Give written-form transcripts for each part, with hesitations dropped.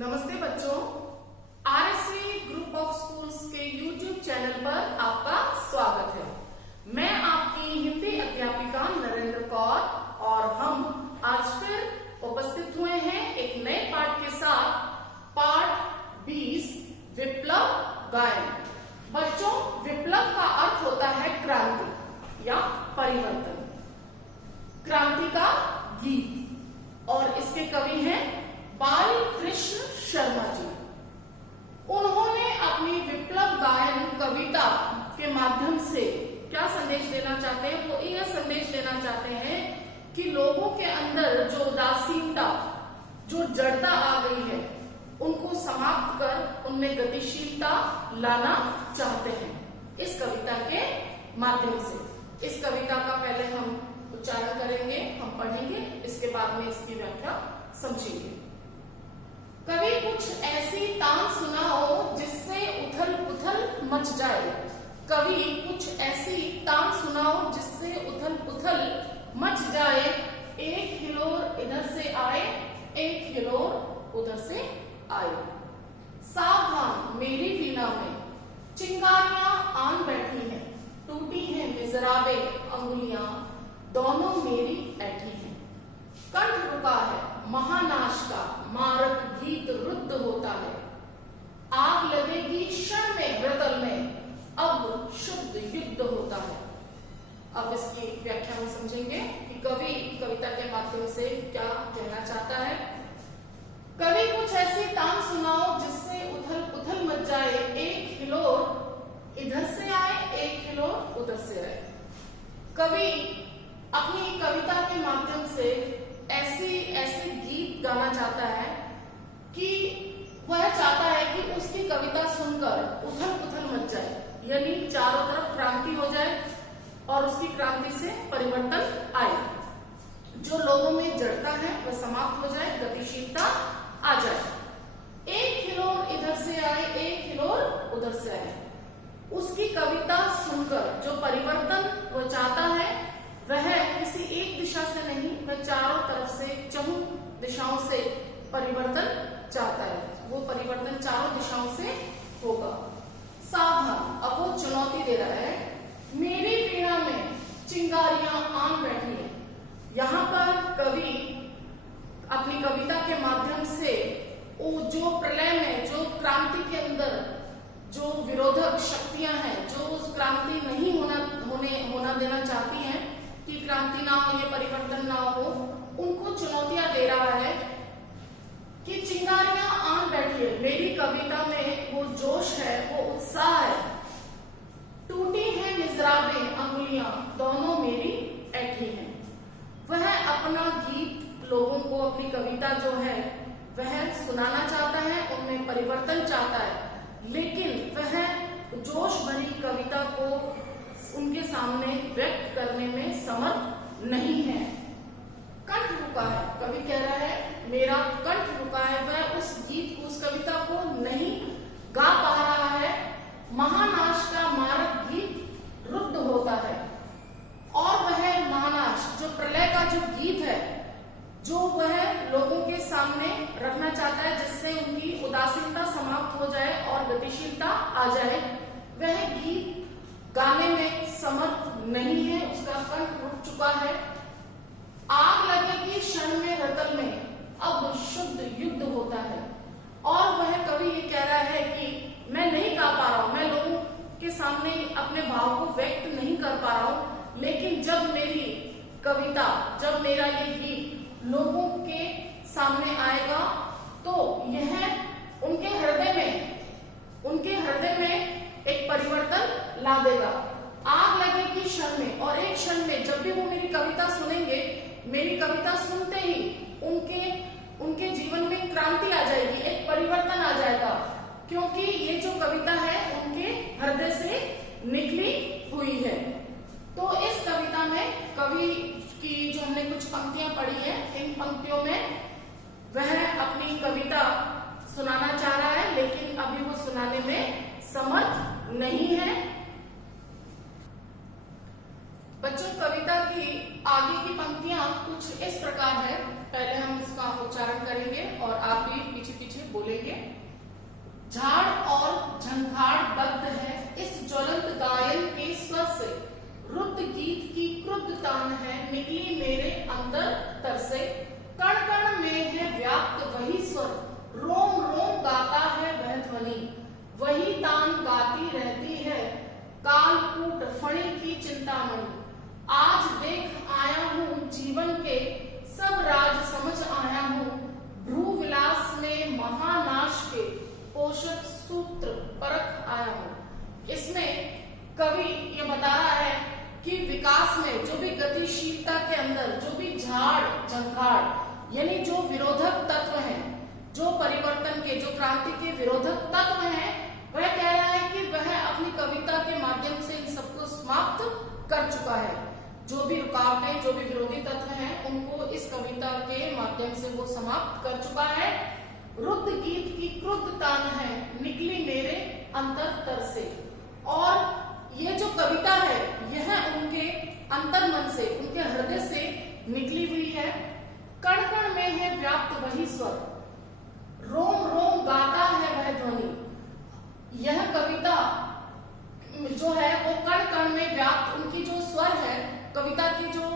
नमस्ते बच्चों, RSV group of schools के यूट्यूब चैनल पर आपका स्वागत है। मैं आपकी हिंदी अध्यापिका नरेंद्र कौर और हम आज फिर उपस्थित हुए हैं एक नए पाठ के साथ, पाठ 20 विप्लव गायन। बच्चों, विप्लव का अर्थ होता है क्रांति या परिवर्तन, क्रांति का गीत। और इसके कवि हैं बाल कृष्ण शर्मा जी। उन्होंने अपनी विप्लव गायन कविता के माध्यम से क्या संदेश देना चाहते हैं? वो यह संदेश देना चाहते हैं कि लोगों के अंदर जो उदासीनता, जो जड़ता आ गई है, उनको समाप्त कर उनमें गतिशीलता लाना चाहते हैं इस कविता के माध्यम से। इस कविता का पहले हम उच्चारण करेंगे, हम पढ़ेंगे, इसके बाद में इसकी व्याख्या समझेंगे। कभी कुछ ऐसी तान सुनाओ जिससे उथल पुथल मच जाए। कभी कुछ ऐसी तान सुनाओ जिससे उथल पुथल मच जाए। एक हिलोर इधर से आए, एक हिलोर उधर से आए। सावधान मेरी वीणा में चिंगारियां आन बैठी हैं, टूटी हैं मिजराबे अंगुलियां, दोनों मेरी ऐठी हैं। कंठ रुका है महानाश का, मारक गीत रुद्ध होता है। आग लगेगी क्षण में रतल में, अब शुद्ध युद्ध होता है। अब इसकी व्याख्या हम समझेंगे कि कवि कविता के माध्यम से क्या कहना चाहता है। कवि कुछ ऐसी तान सुनाओ जिससे उथल पुथल मच जाए। एक हिलोर इधर से आए, एक हिलोर उधर से आए। कवि अपनी कविता के माध्यम से ऐसे गीत गाना चाहता है कि वह चाहता है कि उसकी कविता सुनकर उथल पुथल मच जाए, यानी चारों तरफ क्रांति हो जाए और उसकी क्रांति से परिवर्तन आए। जो लोगों में जड़ता है वह समाप्त हो जाए, गतिशीलता आ जाए। एक हिलोर इधर से आए, एक हिलोर उधर से आए। उसकी कविता सुनकर जो परिवर्तन वो चाहता है वह किसी एक दिशा से नहीं, वह चारों तरफ से, चहुं दिशाओं से परिवर्तन चाहता है। वो परिवर्तन चारों दिशाओं से होगा। सावधान, अब वो चुनौती दे रहा है। मेरी वीणा में चिंगारियां आन बैठी है। यहाँ पर कवि अपनी कविता के माध्यम से जो प्रलय में, जो क्रांति के अंदर जो विरोधक शक्तियां हैं, जो उस क्रांति नहीं होना देना चाहती हैं कि क्रांति ना हो, ये परिवर्तन ना हो, उनको चुनौतियां दे रहा है कि चिंगारियां आन बैठी है। मेरी कविता में वो जोश है, वो उत्साह है। टूटी है मिजराबे अंगुलियां, दोनों मेरी ऐठी हैं। वह अपना गीत लोगों को, अपनी कविता जो है वह सुनाना चाहता है, उनमें परिवर्तन चाहता है, लेकिन वह जोश भरी कविता को उनके सामने व्यक्त करने में समर्थ नहीं है। कंठ रुका है, कवि कह रहा है मेरा कंठ रुका है, वह उस गीत को, उस कविता को नहीं गा पा रहा है। महानाश का मारक गीत रुद्ध होता है। और वह महानाश, जो प्रलय का जो गीत है, जो वह लोगों के सामने रखना चाहता है जिससे उनकी उदासीनता समाप्त हो जाए और गतिशीलता आ जाए, वह गीत गाने में समर्थ नहीं है। उसका कंठ रुक चुका है। आग लगेगी क्षण में रतल में, अब शुद्ध युद्ध होता है। और वह कवि ये कह रहा है कि मैं नहीं गा पा रहा हूं, मैं लोगों के सामने अपने भाव को व्यक्त नहीं कर पा रहा हूं, लेकिन जब मेरी कविता, जब मेरा ये गीत लोगों के सामने आएगा तो यह उनके हृदय में एक परिवर्तन ला देगा। आग लगेगी क्षण में, और एक क्षण में जब भी वो मेरी कविता सुनेंगे, मेरी कविता सुनते ही उनके जीवन में क्रांति आ जाएगी, एक परिवर्तन आ जाएगा, क्योंकि ये जो कविता है उनके हृदय से निकली हुई है। तो इस कविता में कवि की जो हमने कुछ पंक्तियां पढ़ी हैं, इन पंक्तियों में वह अपनी कविता सुनाना चाह रहा है, लेकिन अभी वो सुनाने में समर्थ नहीं है। बच्चों, कविता की आगे की पंक्तियां कुछ इस प्रकार है। पहले हम इसका उच्चारण करेंगे और आप भी पीछे पीछे बोलेंगे। झाड़ और झंखाड़ दग्ध है इस ज्वलंत गायन के स्वर से, रुद्र गीत की क्रुद्ध तान है निकली मेरे अंदर तरसे। कण कण में है व्याप्त वही स्वर, रोम रोम गाता है वह ध्वनि, वही तान गाती रहती है कालकूट फणी की चिंतामणि। आज देख आया हूँ जीवन के सब राज समझ आया हूँ, भ्रू विलास में महानाश के पोषक सूत्र परख आया हूँ। इसमें कवि ये बता रहा है कि विकास में जो भी गतिशीलता के अंदर जो भी झाड़ झंखाड़ यानी जो विरोधक तत्व हैं, जो परिवर्तन के जो क्रांति के विरोधक तत्व हैं, वह कह रहा है कि वह अपनी कविता के माध्यम से इन सबको समाप्त कर चुका है। जो भी रुकावटें जो भी विरोधी तत्व हैं उनको इस कविता के माध्यम से वो समाप्त कर चुका है। रुद्र गीत की क्रुद्ध तान है निकली मेरे अंतर तर से। और ये जो कविता है यह उनके अंतर मन से उनके हृदय से निकली हुई है। कण कण में है व्याप्त वही स्वर, रोम रोम गाता है वह ध्वनि। यह कविता जो है वो कण कण में व्याप्त उनकी जो स्वर है, कविता की जो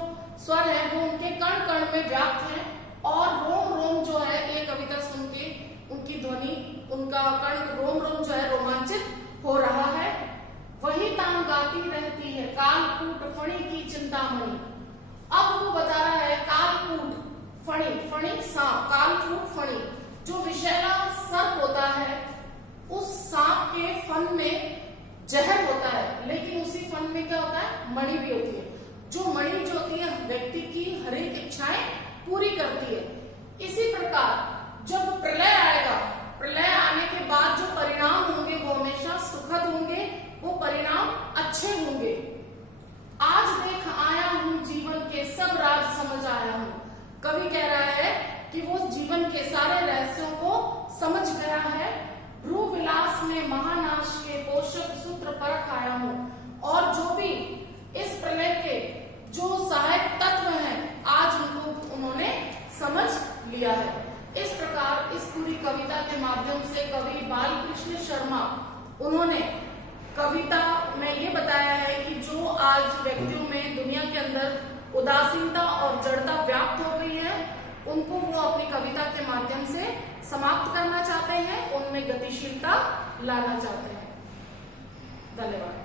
स्वर है वो उनके कण कण में व्याप्त है और रोम रोम जो है ये कविता सुन के उनकी ध्वनि उनका कण रोम रोम जो है रोमांचित हो रहा है। वही तान गाती रहती है कालकूट फणी की चिंतामणि। अब वो बता रहा है कालकूट फणी, फणी सांप, कालकूट फणी जो विषैला सर्प होता है, उस सांप के फन में जहर होता है, लेकिन उसी फन में क्या होता है, मणि भी होती है। जो मणि जो होती है व्यक्ति की हर एक इच्छाएं पूरी करती है। इसी प्रकार जब प्रलय आएगा, प्रलय आने के बाद जो परिणाम होंगे वो हमेशा सुखद होंगे, वो परिणाम अच्छे होंगे। आज देख आया हूँ जीवन के सब राज समझ आया हूँ। कवि कह रहा है कि वो जीवन के सारे रहस्यों को समझ गया है। भ्रू विलास में महानाश के पोषक सूत्र परख आया हूँ। और जो भी इस प्रलय के जो सहायक तत्व हैं आज उनको उन्होंने समझ लिया है। इस प्रकार इस पूरी कविता के माध्यम से कवि बालकृष्ण शर्मा उन्होंने कविता में ये बताया है कि जो आज व्यक्तियों में दुनिया के अंदर उदासीनता और जड़ता व्याप्त हो गई है, उनको वो अपनी कविता के माध्यम से समाप्त करना चाहते हैं, उनमें गतिशीलता लाना चाहते हैं। धन्यवाद।